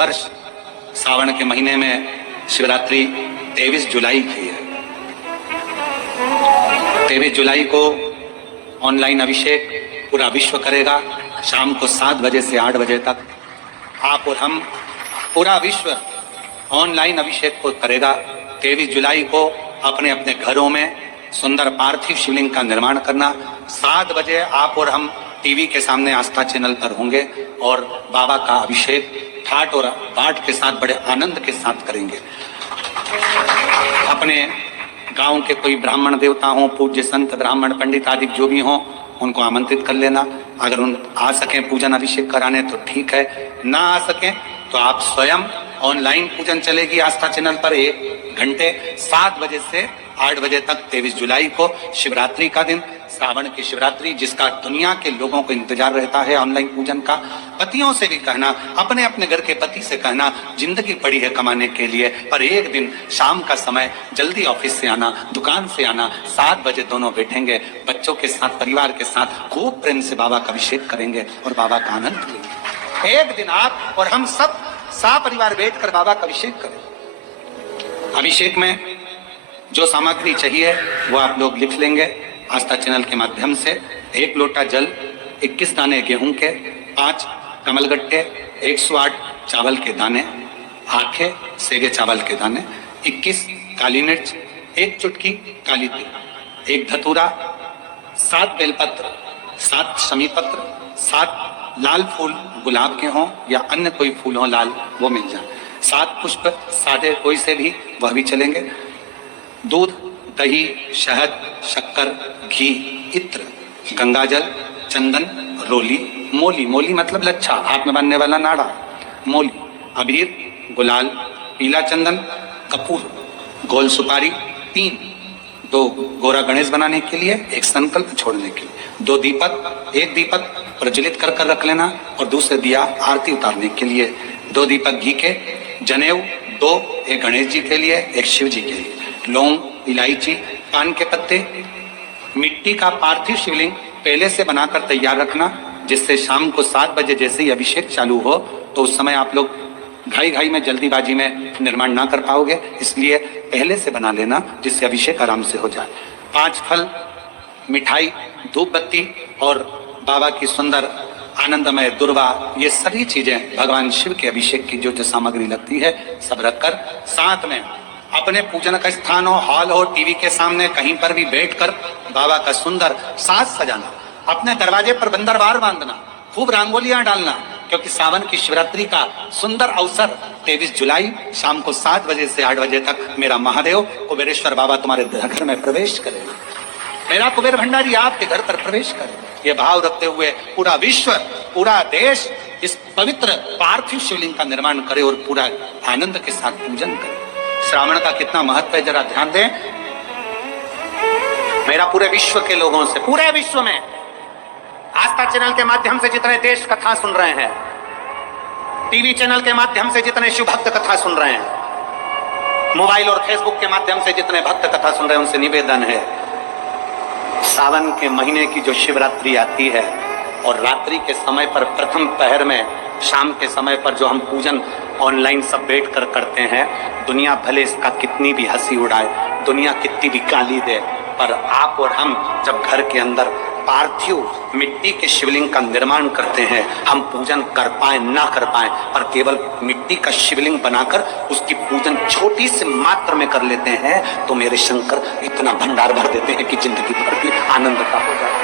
वर्ष सावन के महीने में शिवरात्रि 23 जुलाई की है। 23 जुलाई को ऑनलाइन अभिषेक पूरा विश्व करेगा। शाम को 7 बजे से 8 बजे तक आप और हम, पूरा विश्व ऑनलाइन अभिषेक को करेगा। 23 जुलाई को अपने अपने घरों में सुंदर पार्थिव शिवलिंग का निर्माण करना। 7 बजे आप और हम टीवी के सामने आस्था चैनल पर होंगे और बाबा का अभिषेक ठाट और बाट के साथ बड़े आनंद के साथ करेंगे। अपने गांव के कोई ब्राह्मण देवता हों, पूज्य संत ब्राह्मण पंडित आदि जो भी हों, उनको आमंत्रित कर लेना। अगर उन आ सकें पूजन अभिषेक कराने तो ठीक है, ना आ सकें तो आप स्वयं ऑनलाइन पूजन चलेगी आस्था चैनल पर 1 घंटे 7 बजे से 8 बजे तक। 23 जुलाई को शिवरात्रि का दिन, श्रावण की शिवरात्रि, जिसका दुनिया के लोगों को इंतजार रहता है ऑनलाइन पूजन का। पतियों से भी कहना, अपने अपने घर के पति से कहना, जिंदगी पड़ी है कमाने के लिए, पर एक दिन शाम का समय जल्दी ऑफिस से आना, दुकान से आना, 7 बजे दोनों बैठेंगे, बच्चों के साथ, परिवार के साथ खूब प्रेम से बाबा का अभिषेक करेंगे और बाबा का आनंद लेंगे। एक दिन आप और हम सब परिवार बैठकर बाबा का अभिषेक करें। अभिषेक में जो सामग्री चाहिए वो आप लोग लिख लेंगे आस्था चैनल के माध्यम से। 1 लोटा जल, 21 दाने गेहूं के, 5 कमलगट्टे, 108 चावल के दाने, आखे सेगे चावल के दाने, 21 काली मिर्च, 1 चुटकी काली तिल, 1 धतूरा, 7 बेलपत्र, 7 शमी पत्र, 7 लाल फूल गुलाब के हों या अन्य कोई फूल हो लाल, वो मिल जाए, 7 पुष्प सादे कोई से भी, वह भी चलेंगे। दूध, दही, शहद, शक्कर, घी, इत्र, गंगाजल, चंदन, रोली, मोली, मोली मतलब लच्छा, हाथ में बांधने वाला नाड़ा, मोली, अबीर, गुलाल, पीला चंदन, कपूर, गोल सुपारी, 3, 2 गोरा गणेश बनाने के लिए, 1 संकल्प छोड़ने के लिए, 2 दीपक, 1 दीपक प्रज्वलित कर रख लेना और दूसरे दिया आरती उतारने के लिए, 2 दीपक घी के, जनेऊ 2, 1 गणेश जी के लिए, 1 शिव जी के लिए, लौंग, इलायची, पान के पत्ते, मिट्टी का पार्थिव शिवलिंग पहले से बनाकर तैयार रखना, जिससे शाम को 7 बजे जैसे ही अभिषेक चालू हो तो उस समय आप लोग घाई में जल्दीबाजी में निर्माण ना कर पाओगे, इसलिए पहले से बना लेना जिससे अभिषेक आराम से हो जाए। 5 फल, मिठाई, धूप बत्ती और बाबा की सुंदर आनंदमय दुर्वा, ये सभी चीजें भगवान शिव के अभिषेक की जो सामग्री लगती है सब रखकर, साथ में अपने पूजन का स्थान हो, हॉल हो, टीवी के सामने कहीं पर भी बैठकर बाबा का सुंदर साज सजाना, अपने दरवाजे पर बंदरवार बांधना, खूब रंगोलियां डालना, क्योंकि सावन की शिवरात्रि का सुंदर अवसर 23 जुलाई शाम को 7 बजे से 8 बजे तक मेरा महादेव कुबेरेश्वर बाबा तुम्हारे घर में प्रवेश करेगा, मेरा कुबेर भंडारी आपके घर पर प्रवेश करे। ये भाव रखते हुए पूरा विश्व, पूरा देश इस पवित्र पार्थिव शिवलिंग का निर्माण करे और पूरा आनंद के साथ पूजन करे। श्रावण का कितना महत्व है जरा ध्यान दें। मेरा पूरे विश्व के लोगों से, पूरे विश्व में आस्था चैनल के माध्यम से जितने देश कथा सुन रहे हैं, टीवी चैनल के माध्यम से जितने शिव भक्त कथा सुन रहे हैं, मोबाइल और फेसबुक के माध्यम से जितने भक्त कथा सुन रहे हैं, उनसे निवेदन है, सावन के महीने की जो शिवरात्रि आती है और रात्रि के समय पर प्रथम पहर में, शाम के समय पर जो हम पूजन ऑनलाइन सब बैठ कर करते हैं, दुनिया भले इसका कितनी भी हंसी उड़ाए, दुनिया कितनी भी गाली दे, पर आप और हम जब घर के अंदर पार्थिव मिट्टी के शिवलिंग का निर्माण करते हैं, हम पूजन कर पाए ना कर पाए, पर केवल मिट्टी का शिवलिंग बनाकर उसकी पूजन छोटी सी मात्रा में कर लेते हैं, तो मेरे शंकर इतना भंडार भर देते हैं कि जिंदगी भर की आनंद का हो जाए।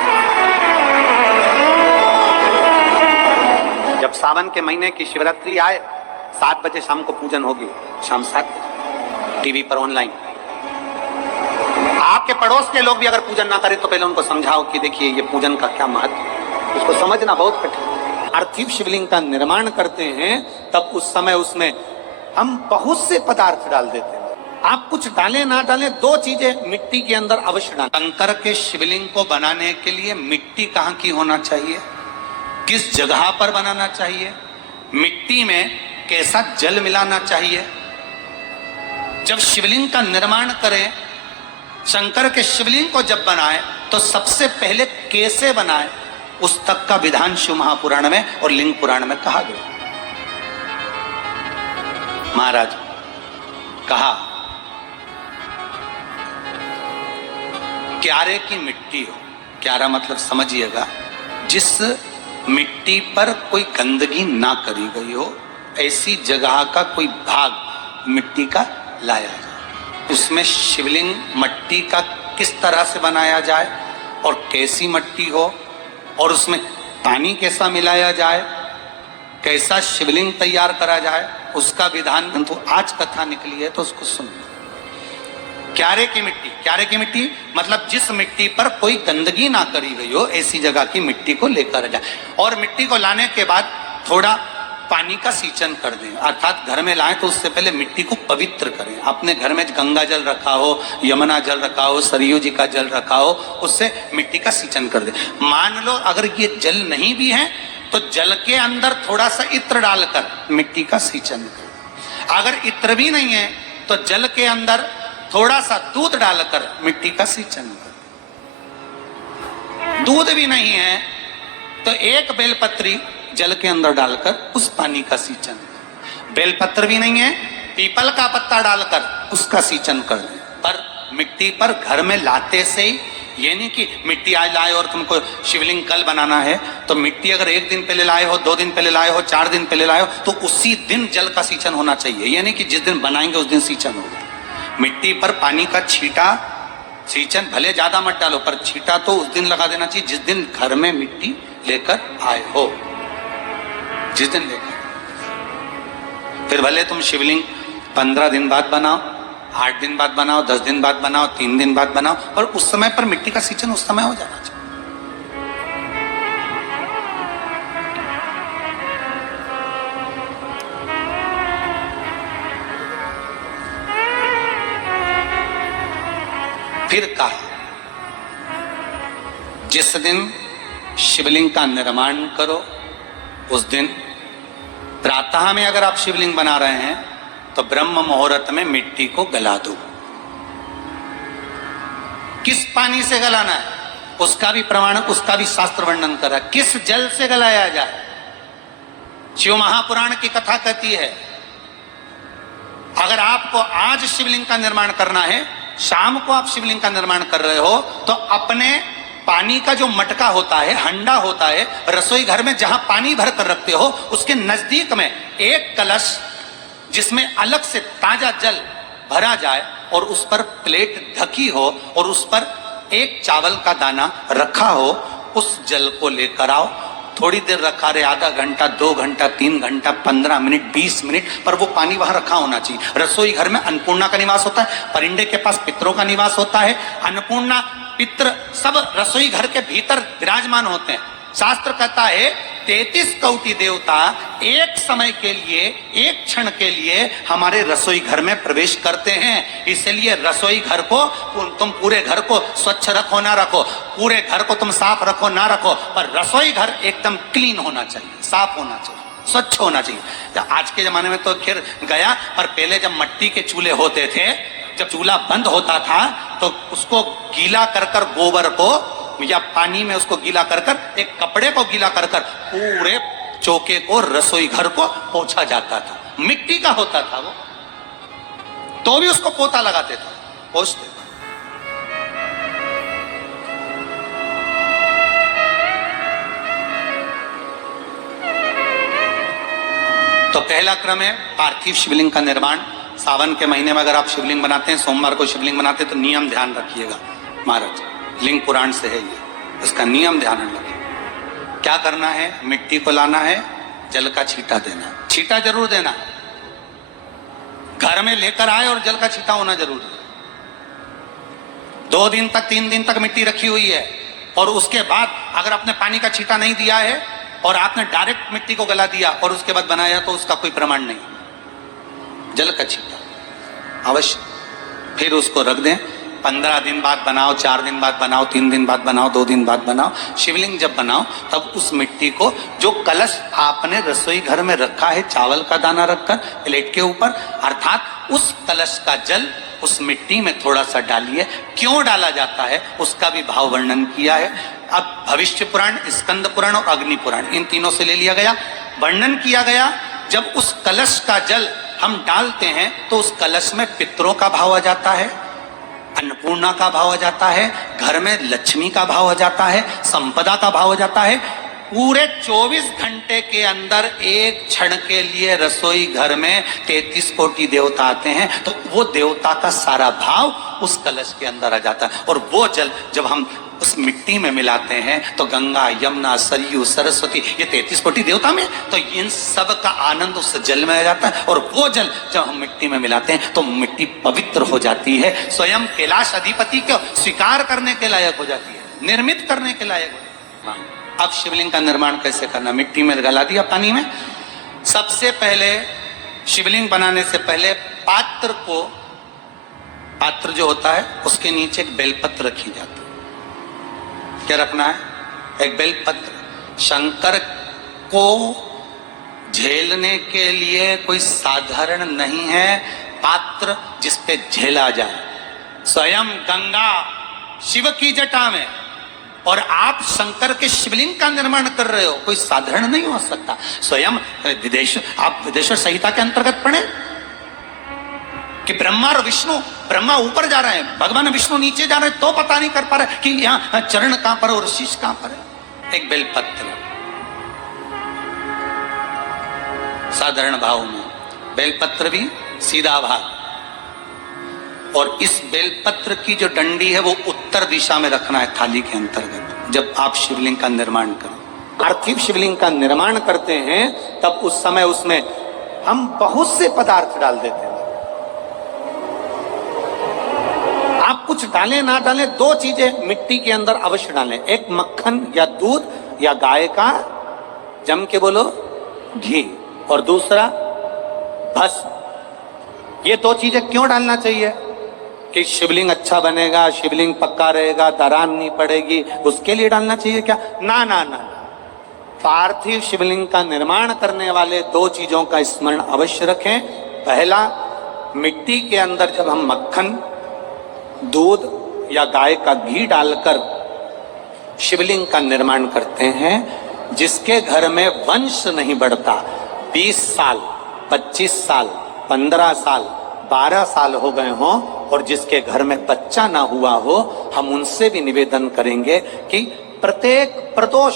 जब सावन के महीने की शिवरात्रि आए, 7 बजे शाम को पूजन होगी, शाम 7 बजे टीवी पर ऑनलाइन। आपके पड़ोस के लोग भी अगर पूजन ना करें तो पहले उनको समझाओ कि देखिए ये पूजन का क्या महत्व है, उसको समझना बहुत कठिन। पार्थिव शिवलिंग का निर्माण करते हैं तब उस समय उसमें हम बहुत से पदार्थ डाल देते हैं। आप कुछ डालें ना डालें, 2 चीजें मिट्टी के अंदर अवश्य डालें। शंकर के शिवलिंग को बनाने के लिए मिट्टी कहाँ की होना चाहिए, किस जगह पर बनाना चाहिए, मिट्टी में कैसा जल मिलाना चाहिए। जब शिवलिंग का निर्माण करें, शंकर के शिवलिंग को जब बनाए तो सबसे पहले कैसे बनाए, उस तक का विधान शिव महापुराण में और लिंग पुराण में कहा गया। महाराज कहा क्यारे की मिट्टी हो, क्यारा मतलब समझिएगा जिस मिट्टी पर कोई गंदगी ना करी गई हो, ऐसी जगह का कोई भाग मिट्टी का लाया जाए। उसमें शिवलिंग मट्टी का किस तरह से बनाया जाए और कैसी मट्टी हो और उसमें पानी कैसा मिलाया जाए, कैसा शिवलिंग तैयार करा जाए, उसका विधान तो आज कथा निकली है तो उसको सुन लो। क्यारे की मिट्टी, क्यारे की मिट्टी मतलब जिस मिट्टी पर कोई गंदगी ना करी गई हो, ऐसी जगह की मिट्टी को लेकर जाए। और मिट्टी को लाने के बाद थोड़ा पानी का सींचन कर दें, अर्थात घर में लाएं तो उससे पहले मिट्टी को पवित्र करें। अपने घर में गंगा जल रखा हो, यमुना जल रखा हो, सरयू जी का जल रखा हो, उससे मिट्टी का सींचन कर दें। मान लो अगर ये जल नहीं भी है तो जल के अंदर थोड़ा सा इत्र डालकर मिट्टी का सींचन करें। अगर इत्र भी नहीं है तो जल के अंदर थोड़ा सा दूध डालकर मिट्टी का सींचन करें। दूध भी नहीं है तो एक बेलपत्री जल के अंदर डालकर उस पानी का सींचन करें। बेलपत्र भी नहीं है, पीपल का पत्ता डालकर उसका सींचन कर दें। पर मिट्टी पर घर में लाते से ही, ये नहीं कि मिट्टी आज लाए और तुमको शिवलिंग कल बनाना है तो मिट्टी अगर 1 दिन पहले लाए हो, 2 दिन पहले लाए हो, 4 दिन पहले लाए हो तो उसी दिन जल का सींचन होना चाहिए। ये नहीं कि जिस दिन बनाएंगे उस दिन सींचन होगा। मिट्टी पर पानी का छींटा, सींचन भले ज्यादा मत डालो पर छींटा तो उस दिन लगा देना चाहिए जिस दिन घर में मिट्टी लेकर आए हो, जिस दिन लेकर। फिर भले तुम शिवलिंग 15 दिन बाद बनाओ, 8 दिन बाद बनाओ, 10 दिन बाद बनाओ, 3 दिन बाद बनाओ, पर उस समय पर मिट्टी का सींचन उस समय हो जाना चाहिए। फिर कहा जिस दिन शिवलिंग का निर्माण करो उस दिन प्रातः में अगर आप शिवलिंग बना रहे हैं तो ब्रह्म मुहूर्त में मिट्टी को गला दो। किस पानी से गलाना है उसका भी प्रमाण, उसका भी शास्त्र वर्णन करा। किस जल से गलाया जाए, शिव महापुराण की कथा कहती है अगर आपको आज शिवलिंग का निर्माण करना है, शाम को आप शिवलिंग का निर्माण कर रहे हो तो अपने पानी का जो मटका होता है, हंडा होता है, रसोई घर में जहां पानी भर कर रखते हो उसके नजदीक में एक कलश जिसमें अलग से ताजा जल भरा जाए और उस पर प्लेट ढकी हो और उस पर एक चावल का दाना रखा हो, उस जल को लेकर आओ। थोड़ी देर रखा रहे, आधा घंटा, 2 घंटा, 3 घंटा, 15 मिनट, 20 मिनट, पर वो पानी वहां रखा होना चाहिए। रसोई घर में अन्नपूर्णा का निवास होता है, परिंदे के पास पितरों का निवास होता है। अन्नपूर्णा, पित्र सब रसोई घर के भीतर विराजमान होते हैं। शास्त्र कहता है 33 कोटि देवता एक समय के लिए, एक क्षण के लिए हमारे रसोई घर में प्रवेश करते हैं। इसलिए रसोई घर को तुम पूरे घर को स्वच्छ रखो ना रखो, पूरे घर को तुम साफ रखो ना रखो, पर रसोई घर एकदम क्लीन होना चाहिए, साफ होना चाहिए, स्वच्छ होना चाहिए। आज के जमाने में तो खैर गया, पर पहले जब मट्टी के चूल्हे होते थे, जब चूल्हा बंद होता था तो उसको गीला कर कर, गोबर को या पानी में उसको गीला कर कर, एक कपड़े को गीला कर कर पूरे चौके को, रसोई घर को पोंछा जाता था। मिट्टी का होता था वो, तो भी उसको पोता लगाते थे, पोंछते। तो पहला क्रम है पार्थिव शिवलिंग का निर्माण। सावन के महीने में अगर आप शिवलिंग बनाते हैं, सोमवार को शिवलिंग बनाते हैं, तो नियम ध्यान रखिएगा महाराज, लिंग पुराण से है ये, इसका नियम ध्यान रखिए। क्या करना है, मिट्टी को लाना है, जल का छींटा देना, छींटा जरूर देना, घर में लेकर आए और जल का छींटा होना जरूर है। 2 दिन तक, 3 दिन तक मिट्टी रखी हुई है और उसके बाद अगर आपने पानी का छींटा नहीं दिया है और आपने डायरेक्ट मिट्टी को गला दिया और उसके बाद बनाया तो उसका कोई प्रमाण नहीं। जल का छींटा अवश्य। फिर उसको रख दें, 15 दिन बाद बनाओ, 4 दिन बाद बनाओ, 3 दिन बाद बनाओ, 2 दिन बाद बनाओ। शिवलिंग जब बनाओ तब उस मिट्टी को, जो कलश आपने रसोई घर में रखा है चावल का दाना रखकर प्लेट के ऊपर, अर्थात उस कलश का जल उस मिट्टी में थोड़ा सा डालिए। क्यों डाला जाता है उसका भी भाव वर्णन किया है। अब भविष्य पुराण, स्कंद पुराण और अग्नि पुराण, इन तीनों से ले लिया गया। वर्णन किया गया जब उस कलश का जल हम डालते हैं तो उस कलश में पितरों का भाव आ जाता है, अन्नपूर्णा का भाव आ जाता है, घर में लक्ष्मी का भाव आ जाता है, संपदा का भाव आ जाता है। पूरे 24 घंटे के अंदर एक क्षण के लिए रसोई घर में 33 कोटि देवता आते हैं, तो वो देवता का सारा भाव उस कलश के अंदर आ जाता है। और वो जल जब हम उस मिट्टी में मिलाते हैं तो गंगा, यमुना, सरयू, सरस्वती, ये 33 कोटि देवता में, तो इन सब का आनंद उस जल में आ जाता है। और वो जल जब हम मिट्टी में मिलाते हैं तो मिट्टी पवित्र हो जाती है, स्वयं कैलाश अधिपति को स्वीकार करने के लायक हो जाती है, निर्मित करने के लायक हो जाती है। अब शिवलिंग का निर्माण कैसे करना? मिट्टी में गला दिया पानी में। सबसे पहले शिवलिंग बनाने से पहले पात्र जो होता है उसके नीचे एक बेलपत्र रखी जाती है। क्या रखना है? एक बेलपत्र। शंकर को झेलने के लिए कोई साधारण नहीं है पात्र जिसपे झेला जाए। स्वयं गंगा शिव की जटा में और आप शंकर के शिवलिंग का निर्माण कर रहे हो, कोई साधारण नहीं हो सकता। स्वयं आप विदेश्वर संहिता के अंतर्गत पढ़े कि ब्रह्मा और विष्णु, ब्रह्मा ऊपर जा रहे हैं, भगवान विष्णु नीचे जा रहे हैं, तो पता नहीं कर पा रहे कि यहाँ चरण कहां पर और शीश कहां पर है। एक बेलपत्र साधारण भाव में, बेलपत्र भी सीधा भाग, और इस बेलपत्र की जो डंडी है वो उत्तर दिशा में रखना है थाली के अंतर्गत। जब आप शिवलिंग का निर्माण करें, पार्थिव शिवलिंग का निर्माण करते हैं, तब उस समय उसमें हम बहुत से पदार्थ डाल देते हैं। आप कुछ डालें ना डालें, दो चीजें मिट्टी के अंदर अवश्य डालें। एक मक्खन या दूध या गाय का, जम के बोलो, घी, और दूसरा भस्म। ये दो चीजें क्यों डालना चाहिए? कि शिवलिंग अच्छा बनेगा, शिवलिंग पक्का रहेगा, दरार नहीं पड़ेगी, उसके लिए डालना चाहिए क्या? ना ना ना। पार्थिव शिवलिंग का निर्माण करने वाले दो चीजों का स्मरण अवश्य रखें। पहला, मिट्टी के अंदर जब हम मक्खन, दूध या गाय का घी डालकर शिवलिंग का निर्माण करते हैं, जिसके घर में वंश नहीं बढ़ता, 20 साल, 25 साल, 15 साल, 12 साल हो गए हों, और जिसके घर में बच्चा ना हुआ हो, हम उनसे भी निवेदन करेंगे कि प्रत्येक प्रदोष,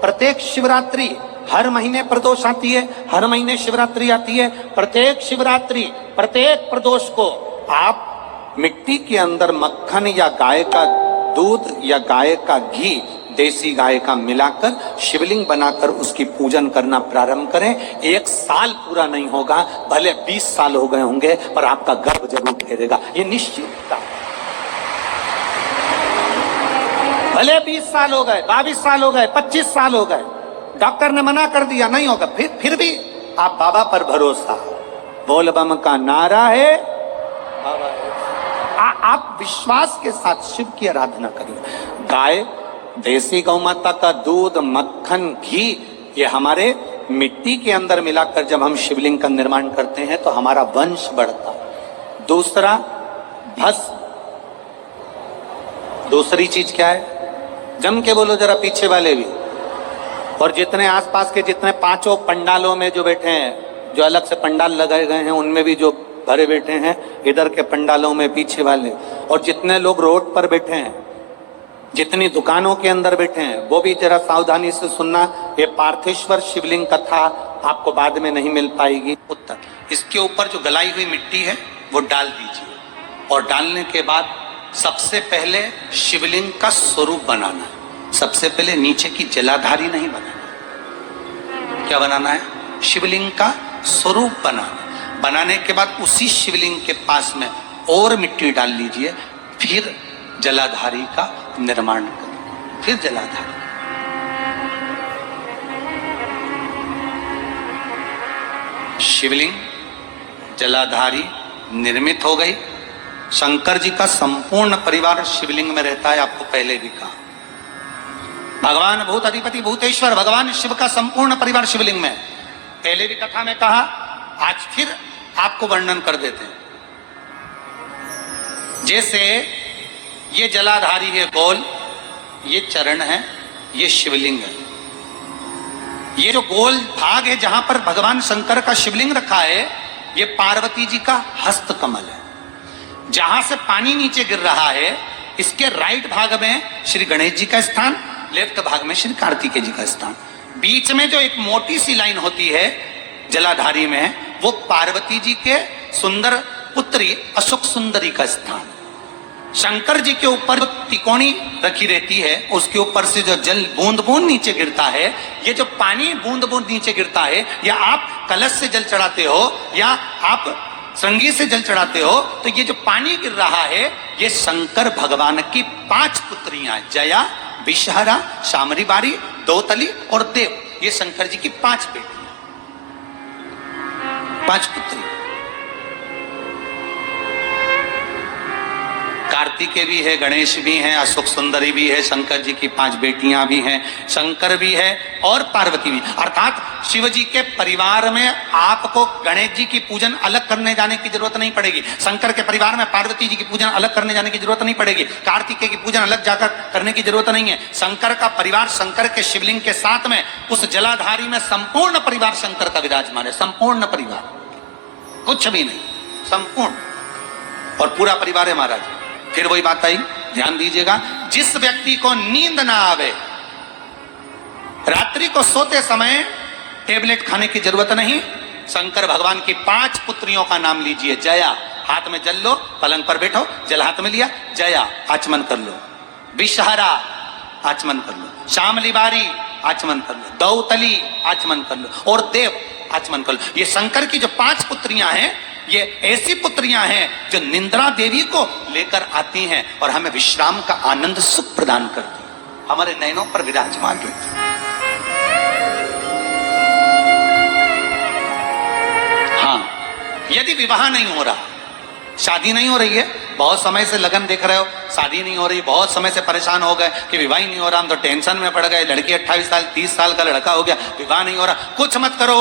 प्रत्येक शिवरात्रि, हर महीने प्रदोष आती है, हर महीने शिवरात्रि आती है, प्रत्येक शिवरात्रि, प्रत्येक प्रदोष को आप मिट्टी के अंदर मक्खन या गाय का दूध या गाय का घी, देसी गाय का मिलाकर शिवलिंग बनाकर उसकी पूजन करना प्रारंभ करें। 1 साल पूरा नहीं होगा, भले 20 साल हो गए होंगे, पर आपका गर्भ जरूर घेरेगा, ये निश्चित। भले 20 साल हो गए, 22 साल हो गए, 25 साल हो गए, डॉक्टर ने मना कर दिया नहीं होगा, फिर भी आप बाबा पर भरोसा, बोल बम का नारा है, बाबा है। आप विश्वास के साथ शिव की आराधना करिए। गाय, देसी गौ माता का दूध, मक्खन, घी, ये हमारे मिट्टी के अंदर मिलाकर जब हम शिवलिंग का निर्माण करते हैं तो हमारा वंश बढ़ता। दूसरा, भस्म। दूसरी चीज क्या है? जम के बोलो जरा पीछे वाले भी, और जितने आसपास के जितने 5 पंडालों में जो बैठे हैं, जो अलग से पंडाल लगाए गए हैं, उनमें भी जो भरे बैठे हैं, इधर के पंडालों में पीछे वाले, और जितने लोग रोड पर बैठे हैं, जितनी दुकानों के अंदर बैठे हैं, वो भी जरा सावधानी से सुनना। ये पार्थेश्वर शिवलिंग कथा आपको बाद में नहीं मिल पाएगी। उत्तर, इसके ऊपर जो गलाई हुई मिट्टी है वो डाल दीजिए, और डालने के बाद सबसे पहले शिवलिंग का स्वरूप बनाना है। सबसे पहले नीचे की जलाधारी नहीं बनाना। क्या बनाना है? शिवलिंग का स्वरूप बनाना। बनाने के बाद उसी शिवलिंग के पास में और मिट्टी डाल लीजिए, फिर जलाधारी का निर्माण करें। फिर जलाधारी, शिवलिंग, जलाधारी निर्मित हो गई। शंकर जी का संपूर्ण परिवार शिवलिंग में रहता है, आपको पहले भी कहा। भगवान भूत अधिपति भूतेश्वर, भगवान शिव का संपूर्ण परिवार शिवलिंग में, पहले भी कथा में कहा, आज फिर आपको वर्णन कर देते हैं। जैसे ये जलाधारी है गोल, ये चरण है, ये शिवलिंग है। ये जो गोल भाग है जहां पर भगवान शंकर का शिवलिंग रखा है, ये पार्वती जी का हस्त कमल है। जहां से पानी नीचे गिर रहा है, इसके राइट भाग में श्री गणेश जी का स्थान, लेफ्ट भाग में श्री कार्तिकेय जी का स्थान। बीच में जो एक मोटी सी लाइन होती है जलाधारी में, वो पार्वती जी के सुंदर पुत्री अशोक सुंदरी का स्थान। शंकर जी के ऊपर जो तिकोनी रखी रहती है, उसके ऊपर से जो जल बूंद बूंद नीचे गिरता है, ये जो पानी बूंद बूंद नीचे गिरता है, या आप कलश से जल चढ़ाते हो या आप श्रृंगी से जल चढ़ाते हो, तो ये जो पानी गिर रहा है, ये शंकर भगवान की 5 पुत्रियां, जया, विषहरा, शामरी बारी, दौतली और देव, ये शंकर जी की 5 बेटियां, 5 पुत्री। कार्तिकेय भी है, गणेश भी हैं, अशोक सुंदरी भी है, शंकर जी की 5 बेटियां भी हैं, शंकर भी है और पार्वती भी। अर्थात शिव जी के परिवार में आपको गणेश जी की पूजन अलग करने जाने की जरूरत नहीं पड़ेगी, शंकर के परिवार में पार्वती जी की पूजन अलग करने जाने की जरूरत नहीं पड़ेगी, कार्तिकेय की पूजन अलग जाकर करने की जरूरत नहीं है। शंकर का परिवार, शंकर के शिवलिंग के साथ में उस जलाधारी में संपूर्ण परिवार शंकर का विराजमान है, संपूर्ण परिवार, कुछ भी नहीं, संपूर्ण, और पूरा परिवार है महाराज। फिर वही बात आई, ध्यान दीजिएगा, जिस व्यक्ति को नींद ना आवे, रात्रि को सोते समय टेबलेट खाने की जरूरत नहीं, शंकर भगवान की 5 पुत्रियों का नाम लीजिए। जया, हाथ में जल लो, पलंग पर बैठो, जल हाथ में लिया, जया आचमन कर लो, विषहरा आचमन कर लो, शामली बारी आचमन कर लो, दौतली आचमन कर लो और देव आचमन कर लो। ये शंकर की जो 5 पुत्रियां हैं, ये ऐसी पुत्रियां हैं जो निंद्रा देवी को लेकर आती हैं और हमें विश्राम का आनंद सुख प्रदान करती हैं, हमारे नयनों पर विराजमान रहती हैं। हाँ, यदि विवाह नहीं हो रहा, शादी नहीं हो रही है, बहुत समय से लगन देख रहे हो, शादी नहीं हो रही, बहुत समय से परेशान हो गए कि विवाह ही नहीं हो रहा, हम तो टेंशन में पड़ गए, लड़की 28 साल 30 साल का लड़का हो गया, विवाह नहीं हो रहा, कुछ मत करो।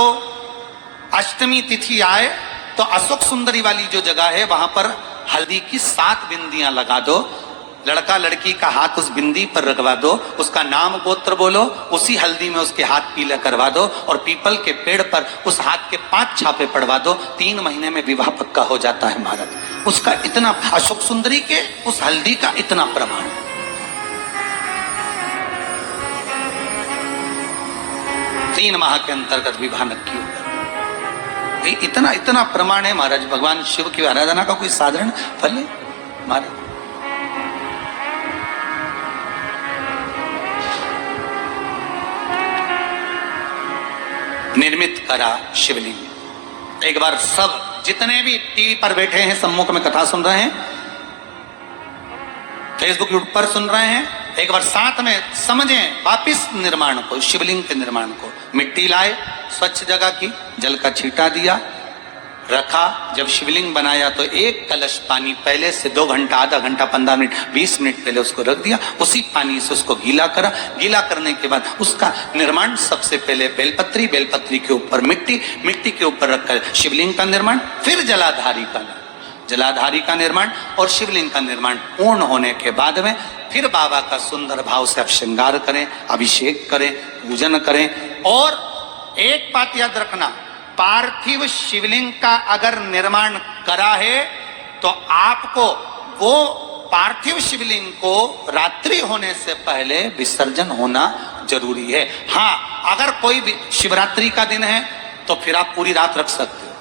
अष्टमी तिथि आए तो अशोक सुंदरी वाली जो जगह है, वहां पर हल्दी की 7 बिंदियां लगा दो, लड़का लड़की का हाथ उस बिंदी पर रखवा दो, उसका नाम गोत्र बोलो, उसी हल्दी में उसके हाथ पीला करवा दो और पीपल के पेड़ पर उस हाथ के 5 छापे पड़वा दो, 3 महीने में विवाह पक्का हो जाता है महाराज। उसका इतना, अशोक सुंदरी के उस हल्दी का इतना प्रमाण, 3 माह के अंतर्गत विवाह नक्की होगा। इतना इतना प्रमाण है महाराज। भगवान शिव की आराधना का कोई साधारण फल है महाराज। निर्मित करा शिवलिंग। एक बार सब जितने भी टीवी पर बैठे हैं, सम्मुख में कथा सुन रहे हैं, फेसबुक यूट्यूब पर सुन रहे हैं, एक बार साथ में समझें वापिस निर्माण को, शिवलिंग के निर्माण को। मिट्टी लाए, स्वच्छ जगह की, जल का छींटा दिया, रखा। जब शिवलिंग बनाया तो 1 कलश पानी पहले से 2 घंटा, आधा घंटा, 15 मिनट, 20 मिनट पहले उसको रख दिया, उसी पानी से उसको गीला करा। गीला करने के बाद उसका निर्माण, सबसे पहले बेलपत्री, बेलपत्री के ऊपर मिट्टी, मिट्टी के ऊपर रखकर शिवलिंग का निर्माण, फिर जलाधारी का निर्माण और शिवलिंग का निर्माण पूर्ण होने के बाद में फिर बाबा का सुंदर भाव से आप श्रृंगार करें, अभिषेक करें, पूजन करें। और एक बात याद रखना, पार्थिव शिवलिंग का अगर निर्माण करा है तो आपको वो पार्थिव शिवलिंग को रात्रि होने से पहले विसर्जन होना जरूरी है। हाँ, अगर कोई शिवरात्रि का दिन है तो फिर आप पूरी रात रख सकते हो,